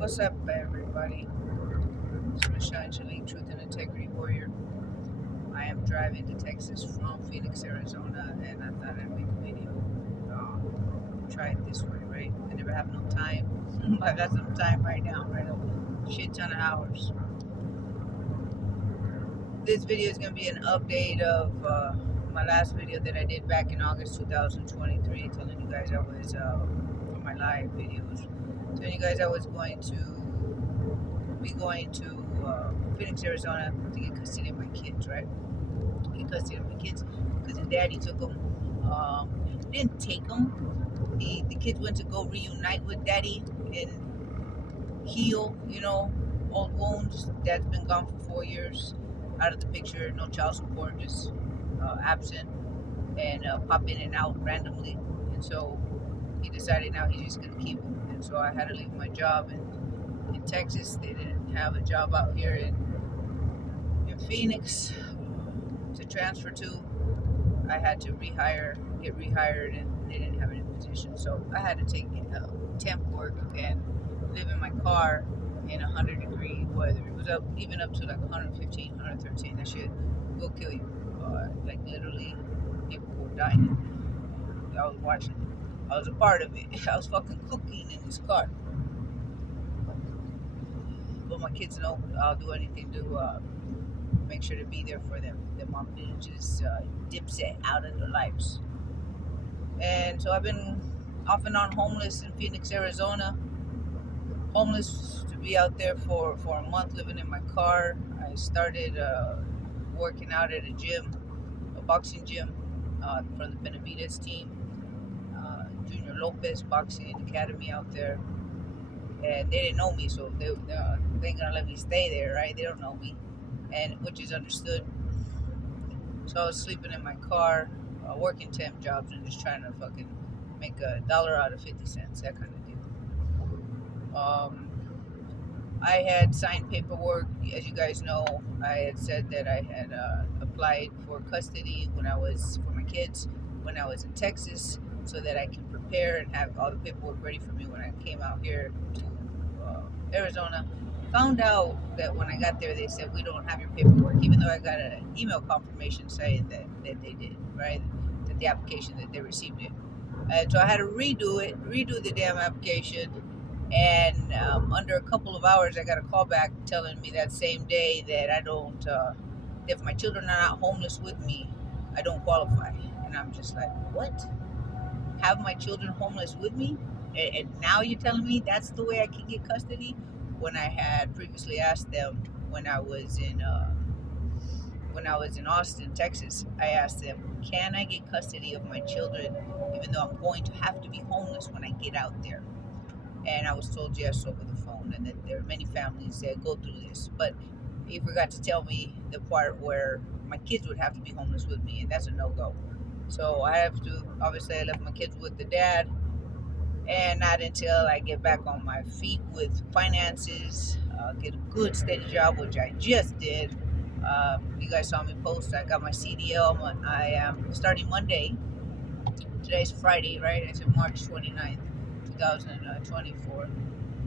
What's up, everybody? It's Michelle Angelique, Truth and Integrity Warrior. I am driving to Texas from Phoenix, Arizona, and I thought I'd make a video. Try it this way, right? I never have no time. I got some time right now, right? A shit ton of hours. This video is going to be an update of my last video that I did back in August 2023, telling you guys I was, for my live videos, telling you guys I was going to Phoenix, Arizona to get custody of my kids, right? Get custody of my kids because his daddy took them. He didn't take them. The kids went to go reunite with daddy and heal, old wounds. Dad's been gone for 4 years, out of the picture, no child support, just absent and pop in and out randomly. And so he decided now he's just gonna keep them. And so I had to leave my job in Texas. They didn't have a job out here in Phoenix to transfer to. I had to get rehired, and they didn't have any position. So I had to take temp work and live in my car in 100-degree weather. It was even up to like 115, 113. That shit will kill you. Like literally, people were dying. I was watching. I was a part of it. I was fucking cooking in this car. But my kids know I'll do anything to make sure to be there for them. Their mom didn't just dipset out of their lives. And so I've been off and on homeless in Phoenix, Arizona. Homeless to be out there for a month, living in my car. I started working out at a gym, a boxing gym from the Benavides team, Junior Lopez Boxing Academy out there. And they didn't know me, so they ain't gonna let me stay there, right? They don't know me, and which is understood. So I was sleeping in my car, working temp jobs, and just trying to fucking make $1 out of 50 cents, that kind of deal. I had signed paperwork, as you guys know. I had said that I had applied for custody for my kids when I was in Texas, so that I can prepare and have all the paperwork ready for me when I came out here to Arizona. Found out that when I got there, they said, we don't have your paperwork, even though I got an email confirmation saying that they did, right? That the application, that they received it. And so I had to redo the damn application. And under a couple of hours, I got a call back telling me that same day that I don't, if my children are not homeless with me, I don't qualify. And I'm just like, what? Have my children homeless with me? And now you're telling me that's the way I can get custody? When I had previously asked them when I was in Austin, Texas, I asked them, can I get custody of my children even though I'm going to have to be homeless when I get out there? And I was told yes over the phone, and that there are many families that go through this. But he forgot to tell me the part where my kids would have to be homeless with me, and that's a no-go. So I left my kids with the dad, and not until I get back on my feet with finances, get a good steady job, which I just did. You guys saw me post, I got my CDL. I am starting Monday. Today's Friday, right? It's March 29th, 2024.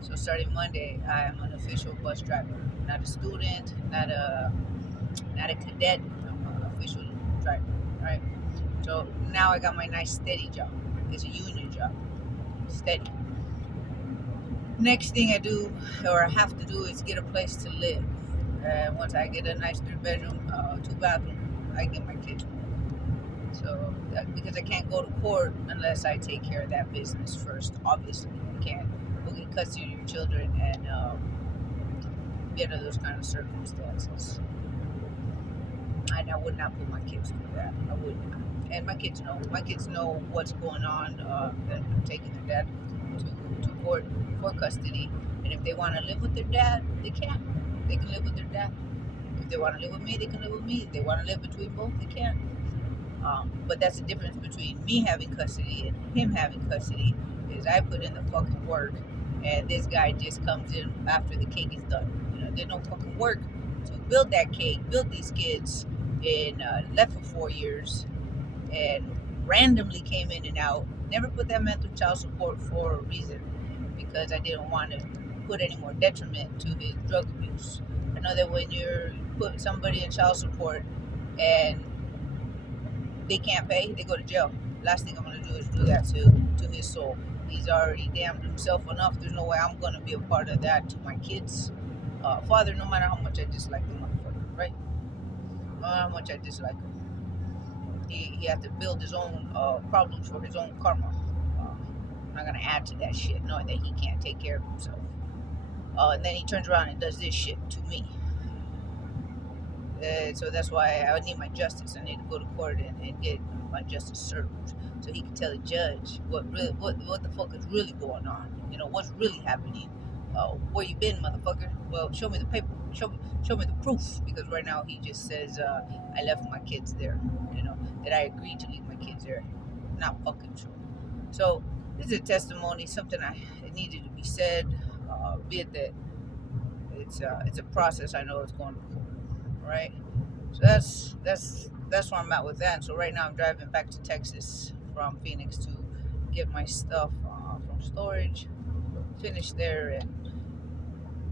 So starting Monday, I am an official bus driver. Not a student, not a cadet. I'm an official driver, right? So now I got my nice steady job. It's a union job. Steady. Next thing I do, or I have to do, is get a place to live. And once I get a nice 3-bedroom, 2-bathroom, I get my kids. So because I can't go to court unless I take care of that business first. Obviously, you can't go get custody of your children and get under those kind of circumstances. And I would not put my kids through that. I would not. And my kids know. My kids know what's going on. That I'm taking their dad to court for custody. And if they want to live with their dad, they can. They can live with their dad. If they want to live with me, they can live with me. If they want to live between both, they can. But that's the difference between me having custody and him having custody, is I put in the fucking work, and this guy just comes in after the cake is done. There's no fucking work to build that cake, build these kids, and left for 4 years, and randomly came in and out. Never put that mental child support for a reason, because I didn't want to put any more detriment to his drug abuse. I know that when you're put somebody in child support and they can't pay, they go to jail. Last thing I'm gonna do is do that to his soul. He's already damned himself enough. There's no way I'm gonna be a part of that to my kids. Father, no matter how much I dislike the motherfucker, right? No matter how much I dislike him, he has to build his own problems for his own karma. I'm not gonna add to that shit, knowing that he can't take care of himself. And then he turns around and does this shit to me. So that's why I need my justice. I need to go to court and get my justice served, so he can tell the judge what the fuck is really going on. You know what's really happening. Where you been, motherfucker? Well, show me the paper. Show me the proof. Because right now he just says I left my kids there. You know that I agreed to leave my kids there. Not fucking true. So this is a testimony. Something it needed to be said. Be it that it's a process. I know it's going to court, right? So that's where I'm at with that. And so right now I'm driving back to Texas from Phoenix to get my stuff from storage, finish there, and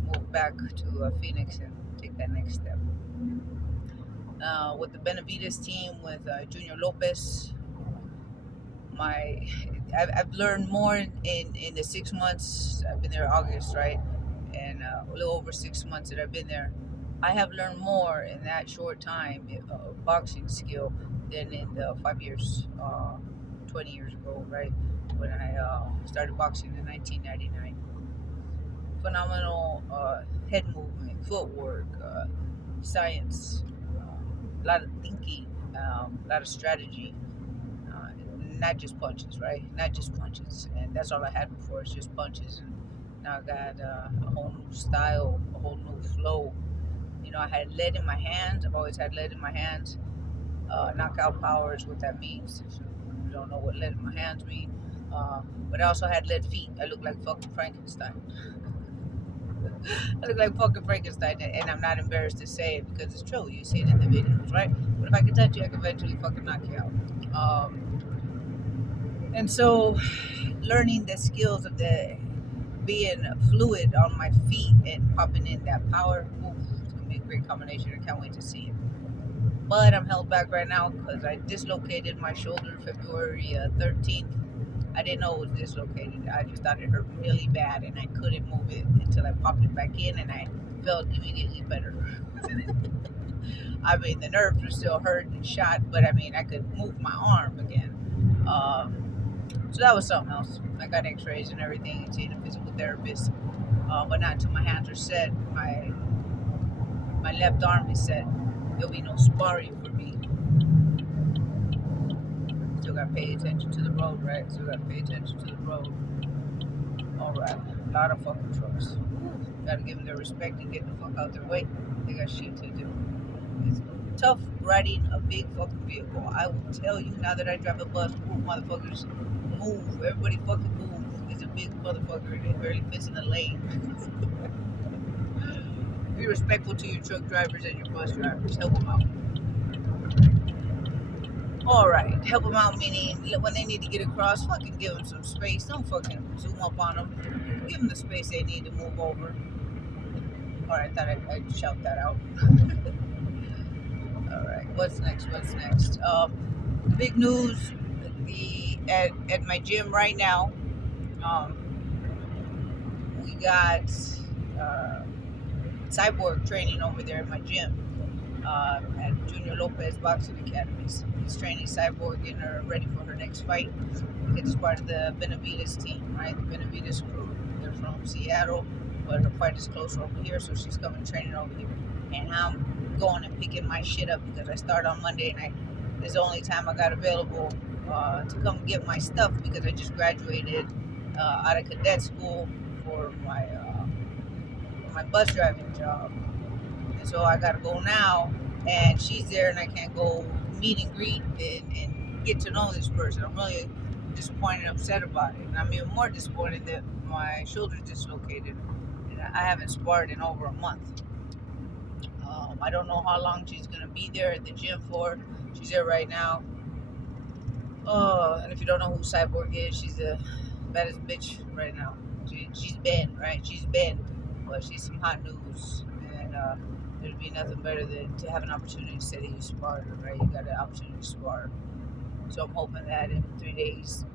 move back to Phoenix and take that next step. With the Benavides team, with Junior Lopez, I've learned more in the 6 months I've been there, August, right? And a little over 6 months that I've been there. I have learned more in that short time boxing skill than in the 5 years, 20 years ago, right? When I started boxing in 1999. Phenomenal head movement, footwork, science, a lot of thinking, a lot of strategy, not just punches, right? Not just punches. And that's all I had before, it's just punches. And now I got a whole new style, a whole new flow. You know, I had lead in my hands. I've always had lead in my hands. Knockout power is what that means. If you don't know what lead in my hands mean. But I also had lead feet. I look like fucking Frankenstein. I look like fucking Frankenstein, and I'm not embarrassed to say it because it's true. You see it in the videos, right? But if I can touch you, I can eventually fucking knock you out. And so, learning the skills of the being fluid on my feet and popping in that power, it's gonna be a great combination. I can't wait to see it. But I'm held back right now because I dislocated my shoulder February 13th. I didn't know it was dislocated. I just thought it hurt really bad and I couldn't move it until I popped it back in and I felt immediately better. I mean, the nerves were still hurt and shot, but I mean, I could move my arm again. So that was something else. I got x-rays and everything and seeing a physical therapist. But not until my hands are set. My left arm is set. There'll be no sparring for me. Still gotta pay attention to the road, right? Still gotta pay attention to the road. Alright. A lot of fucking trucks. Gotta give them their respect and get the fuck out their way. They got shit to do. It's tough riding a big fucking vehicle. I will tell you, now that I drive a bus, motherfuckers move. Everybody fucking move. It's a big motherfucker and it barely fits in the lane. Be respectful to your truck drivers and your bus drivers. Help them out. Alright, help them out meaning when they need to get across, fucking give them some space. Don't fucking zoom up on them. Give them the space they need to move over. Alright, I thought I'd shout that out. Alright, what's next? Big news at my gym right now. We got Cyborg training over there at my gym at Junior Lopez Boxing Academy. He's training Cyborg, getting her ready for her next fight. It's part of the Benavides team, right? The Benavides crew. They're from Seattle, but her fight is closer over here, so she's coming training over here. And I'm going and picking my shit up because I start on Monday and it's the only time I got available to come get my stuff because I just graduated out of cadet school for my bus driving job. And so I gotta go now, and she's there, and I can't go meet and greet and get to know this person. I'm really disappointed and upset about it. And I'm even more disappointed that my shoulder's dislocated, and I haven't sparred in over a month. I don't know how long she's gonna be there at the gym for. She's there right now. And if you don't know who Cyborg is, she's the baddest bitch right now. she's been, right? She's been, but she's some hot news. And there'd be nothing better than to have an opportunity to say that you sparred her, right? You got an opportunity to spar. So I'm hoping that in 3 days,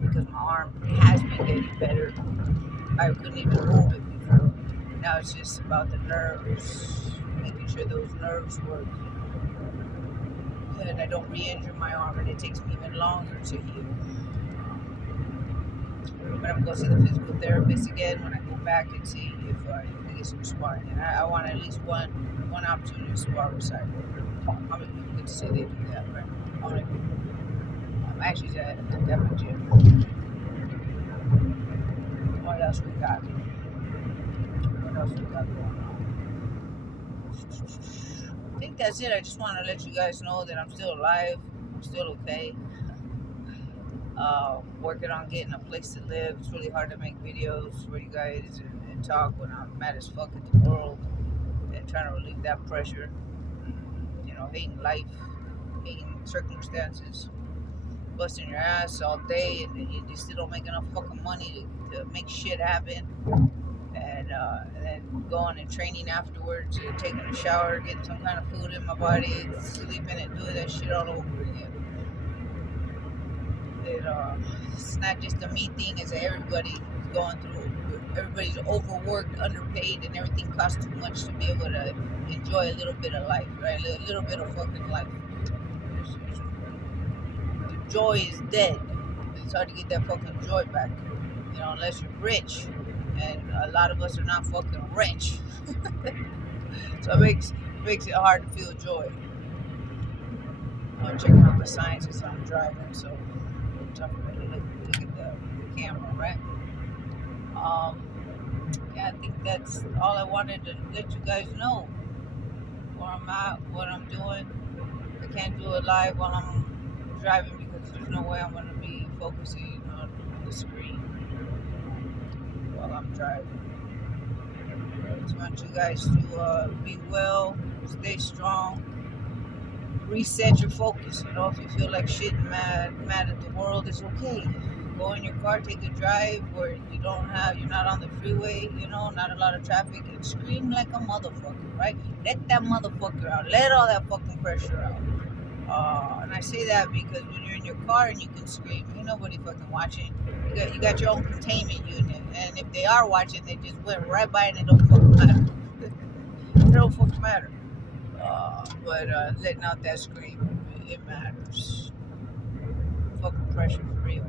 because my arm has been getting better, I couldn't even move it before. Now it's just about the nerves, making sure those nerves work, and I don't re-injure my arm, and it takes me even longer to heal. But I'm going to see the physical therapist again when I go back and see if I can get some sparring. And I want at least one opportunity to spar with Cyborg. How many people get to say they do that, right? How many people? I'm actually at my gym. What else we got? What else we got going on? I think that's it. I just want to let you guys know that I'm still alive. I'm still okay. Working on getting a place to live. It's really hard to make videos for you guys and talk when I'm mad as fuck at the world and trying to relieve that pressure. You know, hating life, hating circumstances, busting your ass all day, and you still don't make enough fucking money to make shit happen. And then going and training afterwards, and taking a shower, getting some kind of food in my body, sleeping and doing that shit all over again. It's not just a me thing, it's everybody going through. Everybody's overworked, underpaid, and everything costs too much to be able to enjoy a little bit of life, right? A little bit of fucking life. The joy is dead. It's hard to get that fucking joy back, you know, unless you're rich. And a lot of us are not fucking rich. So it makes it hard to feel joy. I'm checking out the signs as I'm driving, so it's tough for me to look at the camera, right? Yeah, I think that's all I wanted to let you guys know. Where I'm at, what I'm doing. I can't do it live while I'm driving because there's no way I'm going to be focusing on the screen while I'm driving. I just want you guys to be well, stay strong, reset your focus. You know, if you feel like shit and mad at the world, it's okay. Go in your car, take a drive where you're not on the freeway, you know, not a lot of traffic, and scream like a motherfucker, right? Let that motherfucker out. Let all that fucking pressure out. And I say that because when you're in your car and you can scream, ain't nobody fucking watching. You got your own containment unit, and if they are watching, they just went right by and it don't fucking matter. It don't fucking matter. But letting out that scream, it matters. Fucking pressure for real.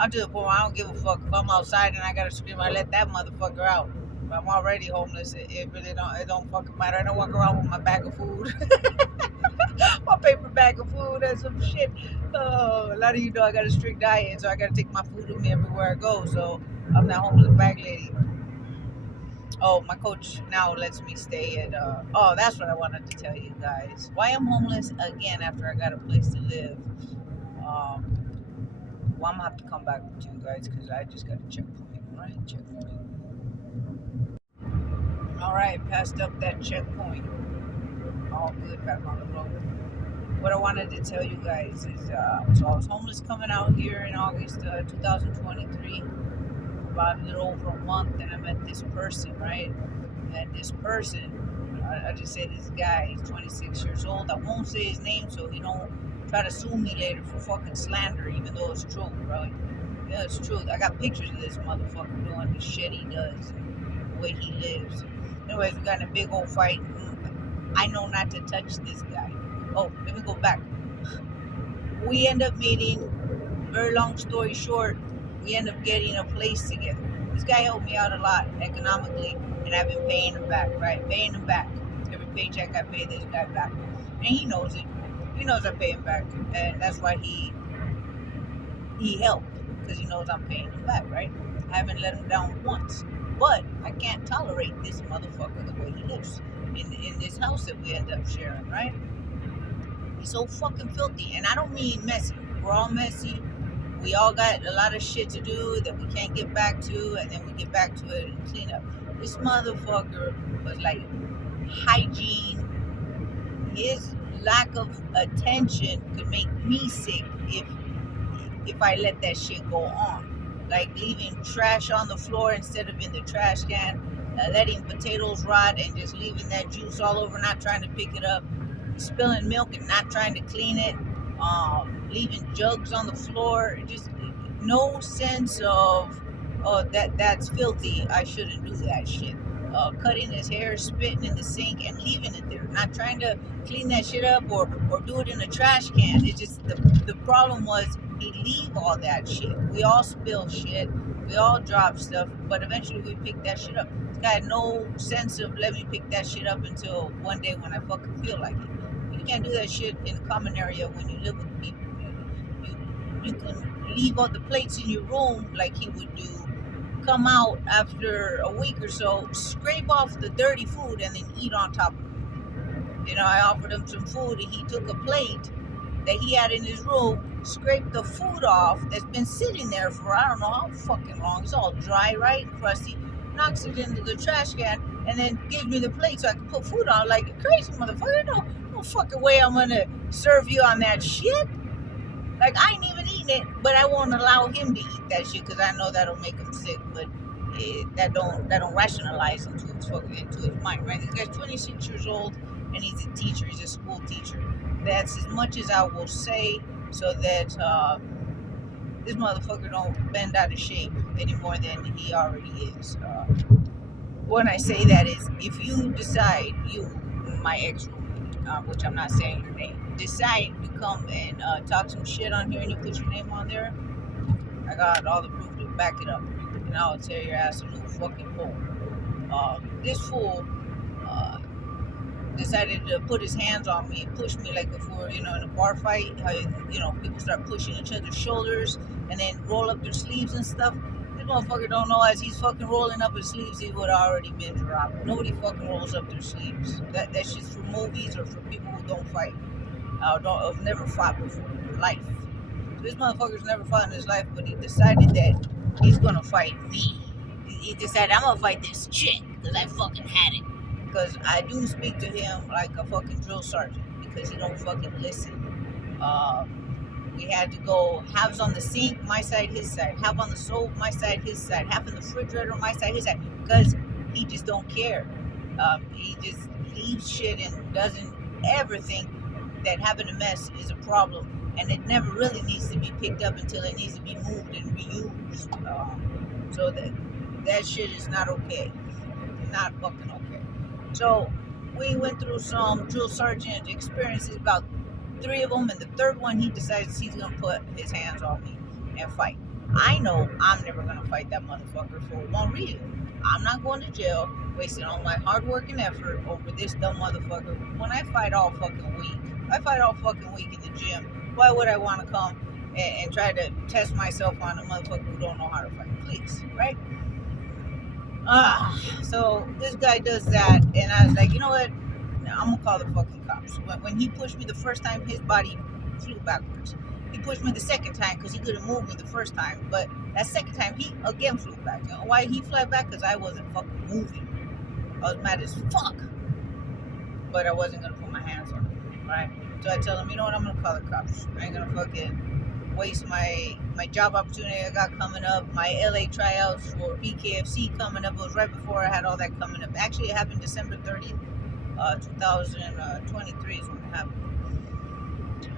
I'm to the point where I don't give a fuck. If I'm outside and I gotta scream, I let that motherfucker out. If I'm already homeless, it really don't fucking matter. I don't walk around with my bag of food. My paper bag of food and some shit. Oh, a lot of you know I got a strict diet, so I gotta take my food with me everywhere I go. So I'm that homeless bag lady. Oh, my coach now lets me stay at, oh, that's what I wanted to tell you guys. Why I'm homeless again after I got a place to live. Well, I'm gonna have to come back to you guys because I just got a checkpoint. Alright, checkpoint. Alright, passed up that checkpoint. All good, back on the road. What I wanted to tell you guys is, so I was homeless coming out here in August 2023. About a little over a month, and I met this person, right? And this person, I just say this guy, he's 26 years old. I won't say his name so he don't try to sue me later for fucking slander, even though it's true, right? Yeah, it's true. I got pictures of this motherfucker doing the shit he does, and the way he lives. Anyways, we got in a big old fight. I know not to touch this guy. Oh, let me go back. We end up meeting, very long story short, we end up getting a place together. This guy helped me out a lot economically, and I've been paying him back, right? Paying him back. Every paycheck I pay this guy back. And he knows it. He knows I pay him back. And that's why he helped, because he knows I'm paying him back, right? I haven't let him down once. But I can't tolerate this motherfucker the way he lives in this house that we end up sharing, right? He's so fucking filthy. And I don't mean messy. We're all messy. We all got a lot of shit to do that we can't get back to, and then we get back to it and clean up. This motherfucker was like hygiene. His lack of attention could make me sick if I let that shit go on. like leaving trash on the floor instead of in the trash can, letting potatoes rot and just leaving that juice all over, not trying to pick it up, spilling milk and not trying to clean it, leaving jugs on the floor, just no sense of, oh, that's filthy, I shouldn't do that shit. Cutting his hair, spitting in the sink, and leaving it there, not trying to clean that shit up or do it in a trash can. It's just the problem was he'd leave all that shit. We all spill shit, we all drop stuff, but eventually we pick that shit up. This guy had no sense of let me pick that shit up until one day when I fucking feel like it. You can't do that shit in a common area when you live with people. You can leave all the plates in your room like he would do, come out after a week or so, scrape off the dirty food, and then eat on top of it. I offered him some food, and he took a plate that he had in his room, scraped the food off that's been sitting there for I don't know how fucking long. It's all dry, right, and crusty. Knocks it into the trash can, and then gives me the plate so I can put food on. Like a crazy motherfucker. No fucking way I'm gonna serve you on that shit. Like, I ain't even eating it, but I won't allow him to eat that shit because I know that'll make him sick. But that don't rationalize into his mind, right? This guy's 26 years old and he's a teacher. He's a school teacher. That's as much as I will say, so that this motherfucker don't bend out of shape any more than he already is. When I say that is, if you decide, my ex-roommate, which I'm not saying your name, decide to come and talk some shit on here and you put your name on there, I got all the proof to back it up, and I'll tear your ass a new fucking hole. This fool decided to put his hands on me, push me like if we were, in a bar fight, how, people start pushing each other's shoulders and then roll up their sleeves and stuff. This motherfucker don't know, as he's fucking rolling up his sleeves, he would have already been dropped. Nobody fucking rolls up their sleeves. That's just for movies or for people who don't fight, have never fought before in their life. So this motherfucker's never fought in his life, but he decided that he's gonna fight me. He decided, I'm gonna fight this chick because I fucking had it. Because I do speak to him like a fucking drill sergeant because he don't fucking listen. We had to go halves on the sink, my side, his side, half on the stove, my side, his side, half in the refrigerator, my side, his side, because he just don't care. He just leaves shit and doesn't ever think that having a mess is a problem, and it never really needs to be picked up until it needs to be moved and reused. So that shit is not okay. Not fucking okay. So we went through some drill sergeant experiences, about 3 of them, and the third one he decides he's gonna put his hands on me and fight. I know I'm never gonna fight that motherfucker for one reason. I'm not going to jail, wasting all my hard work and effort over this dumb motherfucker when I fight all fucking week. I fight all fucking week in the gym. Why would I want to come and try to test myself on a motherfucker who don't know how to fight? Please, right? So this guy does that, and I was like, you know what? I'm gonna call the fucking cops. When he pushed me the first time, his body flew backwards. He pushed me the second time because he couldn't move me the first time, but that second time he again flew back. You know why he flew back? Because I wasn't fucking moving. I was mad as fuck, but I wasn't gonna put my hands on him, right? So I tell him, you know what? I'm gonna call the cops. I ain't gonna fucking waste my job opportunity I got coming up, my LA tryouts for BKFC coming up. It was right before I had all that coming up. Actually, it happened December 30th, 2023 is when it happened.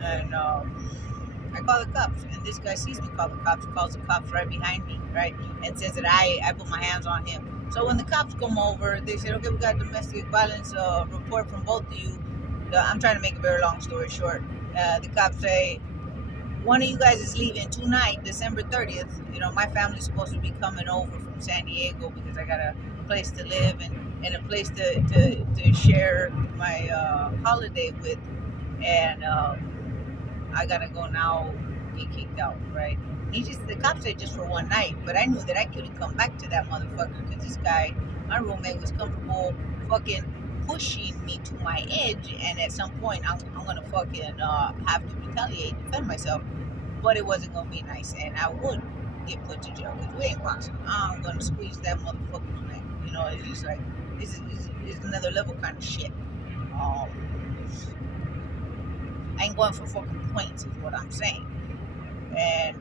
And I call the cops, and this guy sees me call the cops, calls the cops right behind me, right, and says that I put my hands on him. So when the cops come over, they said, okay, we got domestic violence report from both of you. I'm trying to make a very long story short. The cops say, one of you guys is leaving tonight, December 30th. My family's supposed to be coming over from San Diego because I got a place to live and a place to share my holiday with. And I gotta go now, get kicked out, right? The cops said just for one night, but I knew that I couldn't come back to that motherfucker because this guy, my roommate, was comfortable fucking pushing me to my edge, and at some point I'm gonna fucking have to retaliate, defend myself, but it wasn't gonna be nice, and I would get put to jail because we ain't boxing. I'm gonna squeeze that motherfucker's neck. It's just like this is another level kind of shit. I ain't going for fucking points is what I'm saying. And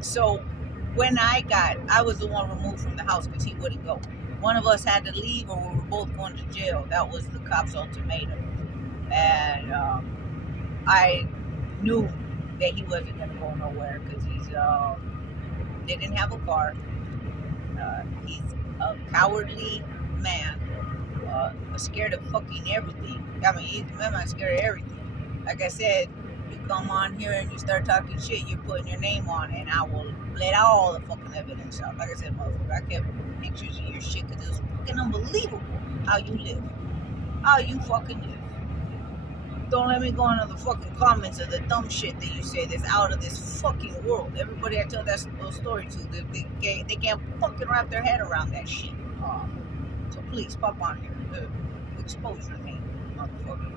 so when I was the one removed from the house because he wouldn't go. One of us had to leave, or we were both going to jail. That was the cops' ultimatum, and I knew that he wasn't gonna go nowhere because they didn't have a car. He's a cowardly man, scared of fucking everything. I mean, he's a man scared of everything. Like I said, you come on here and you start talking shit, you're putting your name on it, and I will let all the fucking evidence out. Like I said, motherfucker, I kept pictures of your shit because it was fucking unbelievable how you live. How you fucking live. Don't let me go into the fucking comments of the dumb shit that you say that's out of this fucking world. Everybody I tell that story to, they can't fucking wrap their head around that shit. So please, pop on here. Expose your name, motherfucker.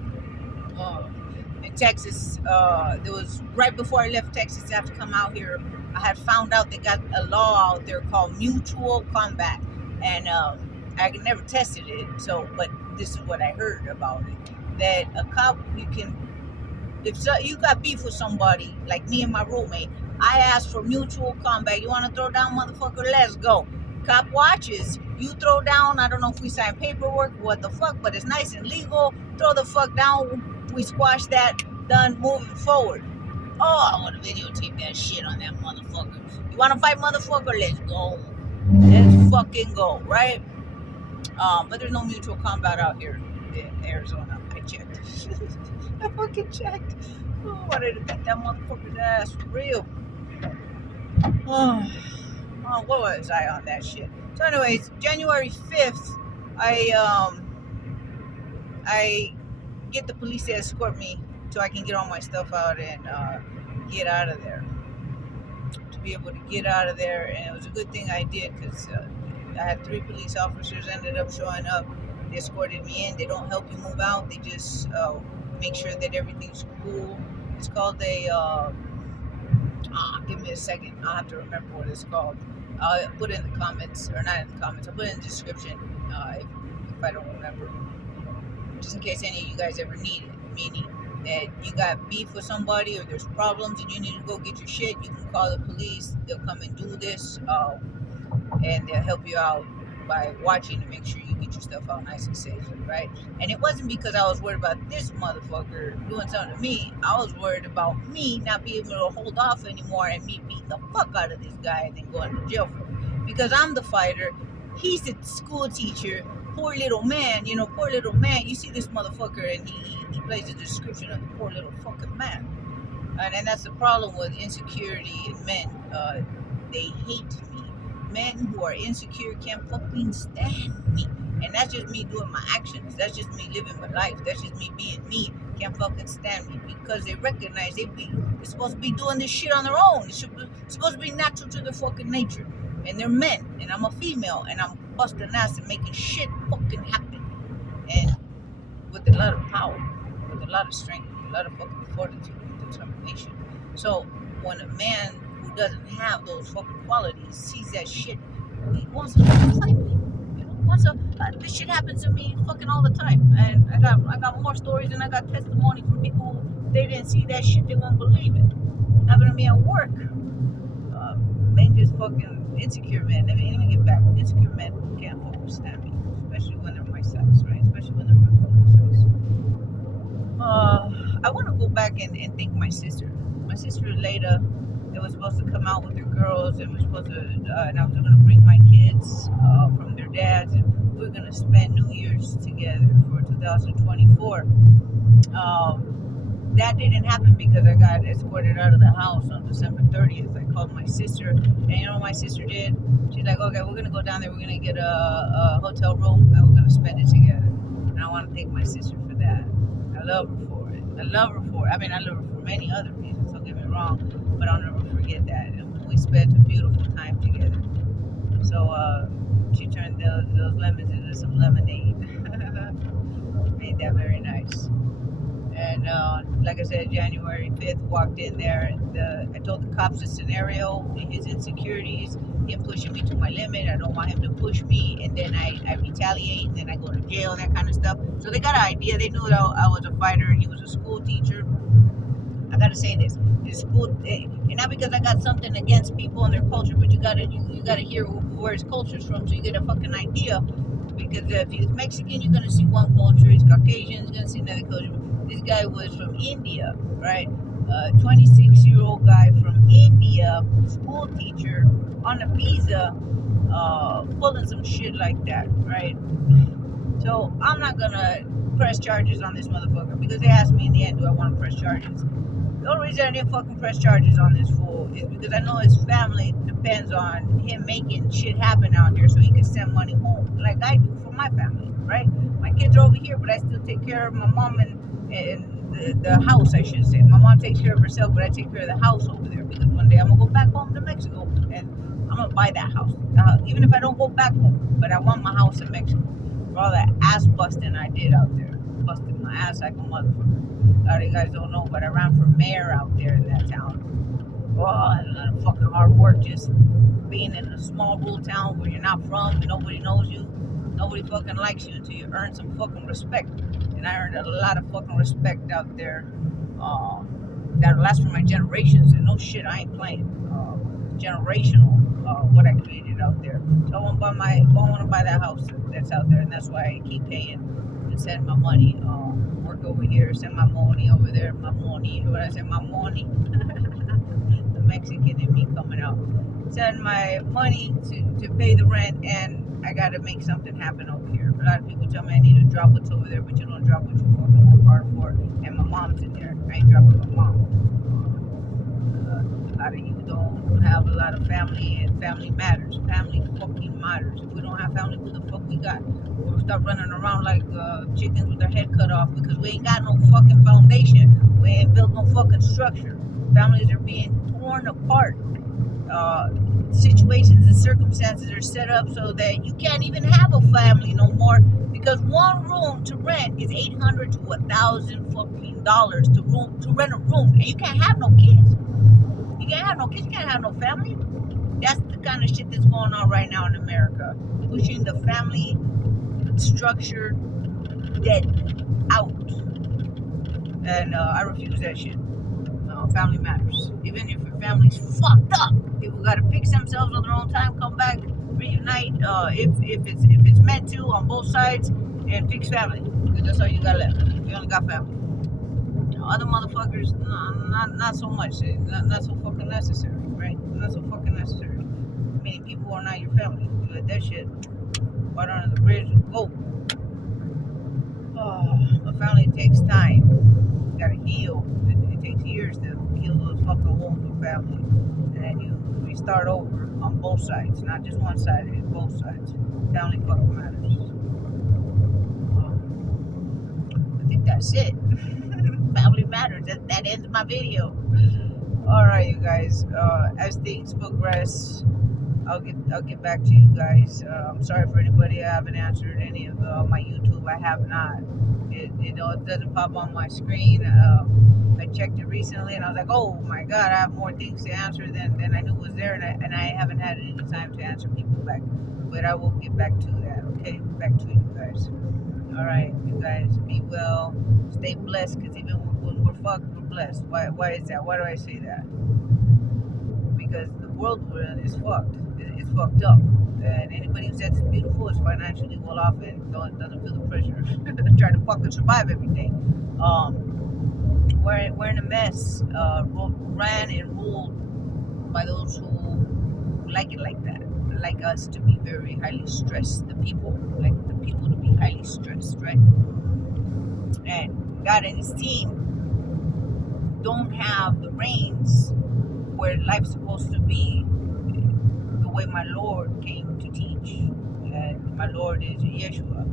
In Texas, there was right before I left Texas, I have to come out here. I had found out they got a law out there called mutual combat, and I never tested it. So, but this is what I heard about it: that a cop, you can, if you got beef with somebody, like me and my roommate, I asked for mutual combat. You want to throw down, motherfucker? Let's go. Cop watches. You throw down. I don't know if we sign paperwork, what the fuck, but it's nice and legal. Throw the fuck down. We squash that. Done. Moving forward. Oh, I want to videotape that shit on that motherfucker. You want to fight, motherfucker? Let's go. Let's fucking go, right? But there's no mutual combat out here in Arizona. I checked. I fucking checked. Oh, I wanted to beat that motherfucker's ass for real. Oh, what was I on that shit? So, anyways, January 5th, I get the police to escort me so I can get all my stuff out and get out of there. To be able to get out of there, and it was a good thing I did because I had 3 police officers ended up showing up. They escorted me in. They don't help you move out. They just make sure that everything's cool. It's called a. Give me a second. I'll have to remember what it's called. I'll put it in the comments, or not in the comments. I'll put it in the description if I don't remember. Just in case any of you guys ever need it. Meaning that you got beef with somebody or there's problems and you need to go get your shit, you can call the police. They'll come and do this, and they'll help you out by watching to make sure you get your stuff out nice and safely, right? And it wasn't because I was worried about this motherfucker doing something to me. I was worried about me not being able to hold off anymore and me beating the fuck out of this guy and then going to jail for it. Because I'm the fighter, he's the school teacher. Poor little man, poor little man. You see this motherfucker and he plays the description of the poor little fucking man. And that's the problem with insecurity in men. They hate me. Men who are insecure can't fucking stand me. And that's just me doing my actions. That's just me living my life. That's just me being me. Can't fucking stand me because they recognize they're supposed to be doing this shit on their own. It's supposed to be natural to their fucking nature. And they're men, and I'm a female, and I'm busting ass and making shit fucking happen. And with a lot of power, with a lot of strength, a lot of fucking fortitude and determination. So when a man who doesn't have those fucking qualities sees that shit, he wants to fight me. This shit happens to me fucking all the time. And I got more stories and I got testimony from people who they didn't see that shit, they won't believe it. Happened to me at work. Men just fucking insecure men. Let me get back. Insecure men can't fucking stand me, especially when they're my size, right? Especially when they're my fucking size. I want to go back and thank my sister. My sister Leda, they were supposed to come out with their girls, and we're supposed to, and I was going to bring my kids from their dads, and we were going to spend New Year's together for 2024. That didn't happen because I got escorted out of the house on December 30th. I called my sister, and you know what my sister did? She's like, okay, we're going to go down there. We're going to get a hotel room, and we're going to spend it together. And I want to thank my sister for that. I love her for it. I love her for many other reasons, don't get me wrong, but I'll never forget that. And we spent a beautiful time together. So she turned those lemons into some lemonade. Made that very nice. And like I said, January 5th, walked in there. I told the cops the scenario, his insecurities, him pushing me to my limit. I don't want him to push me, and then I retaliate, and then I go to jail, that kind of stuff. So they got an idea. They knew that I was a fighter and he was a school teacher. I gotta say this. It's school, and not because I got something against people and their culture, but you gotta hear where his culture's from, so you get a fucking idea. Because if he's Mexican, you're gonna see one culture. He's Caucasian, you're gonna see another culture. This guy was from India, right? 26-year-old guy from India, school teacher on a visa, pulling some shit like that, right? So I'm not gonna press charges on this motherfucker because they asked me in the end, do I want to press charges? The only reason I didn't fucking press charges on this fool is because I know his family depends on him making shit happen out here so he can send money home, like I do for my family, right? My kids are over here, but I still take care of my mom and the house, I should say. My mom takes care of herself, but I take care of the house over there because one day I'm gonna go back home to Mexico and I'm gonna buy that house. Even if I don't go back home, but I want my house in Mexico. For all that ass busting I did out there, busting my ass like a motherfucker. A lot of you guys don't know, but I ran for mayor out there in that town. Oh, a lot of fucking hard work just being in a small rural town where you're not from and nobody knows you. Nobody fucking likes you until you earn some fucking respect. And I earned a lot of fucking respect out there. That'll last for my generations. And no shit, I ain't playing. Generational, what I created out there. So I want to buy that house that's out there, and that's why I keep paying and send my money. Work over here, send my money over there. My money. When I say my money, the Mexican in me coming out. Send my money to pay the rent, and I got to make something happen over here. A lot of people tell me I need to drop what's over there, but you don't drop what you fucking work hard for. And my mom's in there. I ain't dropping my mom. A lot of you don't have a lot of family, and family matters. Family fucking matters. If we don't have family, who the fuck we got? We'll start running around like chickens with their head cut off because we ain't got no fucking foundation. We ain't built no fucking structure. Families are being torn apart. Situations and circumstances are set up so that you can't even have a family no more because one room to rent is $800 to $1,000 fucking dollars to rent a room, and you can't have no kids. You can't have no kids. You can't have no family. That's the kind of shit that's going on right now in America, pushing the family structure dead out, and I refuse that shit. Family matters. Even if your family's fucked up, people gotta fix themselves on their own time, come back, reunite. If it's meant to on both sides, and fix family. Because that's all you got left. You only got family. Other motherfuckers, not so much. Not so fucking necessary, right? Not so fucking necessary. Many people are not your family. You let that shit right under the bridge and go. A family takes time. You gotta heal. It takes years to heal those fucking wounds with family. And then we start over on both sides, not just one side, it's both sides. Family fucking matters. I think that's it. Family matters. That ends my video. Alright, you guys. As things progress, I'll get back to you guys. I'm sorry for anybody I haven't answered any of my YouTube. I have not. It doesn't pop on my screen. I checked it recently and I was like, oh my god, I have more things to answer than I knew was there, and I haven't had any time to answer people back. But I will get back to that, okay? Back to you guys. Alright, you guys, be well. Stay blessed, because even when we're fucked, we're blessed. Why is that? Why do I say that? Because the world we're in is fucked. It's fucked up. And anybody who says it's beautiful is financially well off and doesn't feel the pressure trying to fucking survive every day. We're in a mess, ran and ruled by those who like it like that, like us to be very highly stressed. The people like the people to be highly stressed, right? And God and His team don't have the reins where life's supposed to be the way my Lord came to teach. And my Lord is Yeshua.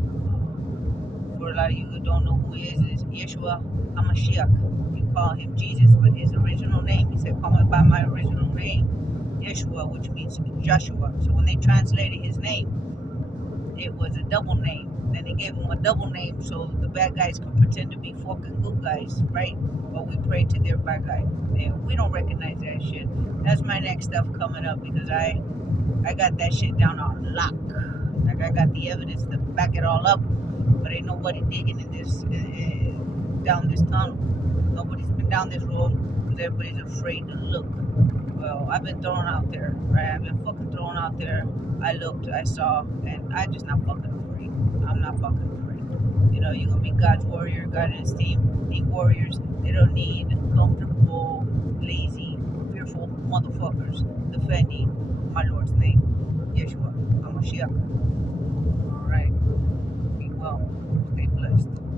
For a lot of you who don't know who He is Yeshua HaMashiach. You call Him Jesus, but His original name, He said, call me by my original name, Yeshua, which means Joshua. So when they translated His name, it was a double name. Then they gave Him a double name so the bad guys could pretend to be fucking good guys, right? But we pray to their bad guy. And we don't recognize that shit. That's my next stuff coming up, because I got that shit down on lock. Like, I got the evidence to back it all up, but ain't nobody digging in this down this tunnel. Nobody's been down this road because everybody's afraid to look. Well, I've been thrown out there, right? I've been fucking thrown out there. I looked, I saw, and I just not fucking afraid. I'm not fucking afraid. You know, you're gonna be God's warrior. God and his team need warriors. They don't need comfortable, lazy, fearful motherfuckers defending my Lord's name. Yeshua, HaMashiach. All right. Be well. Stay blessed.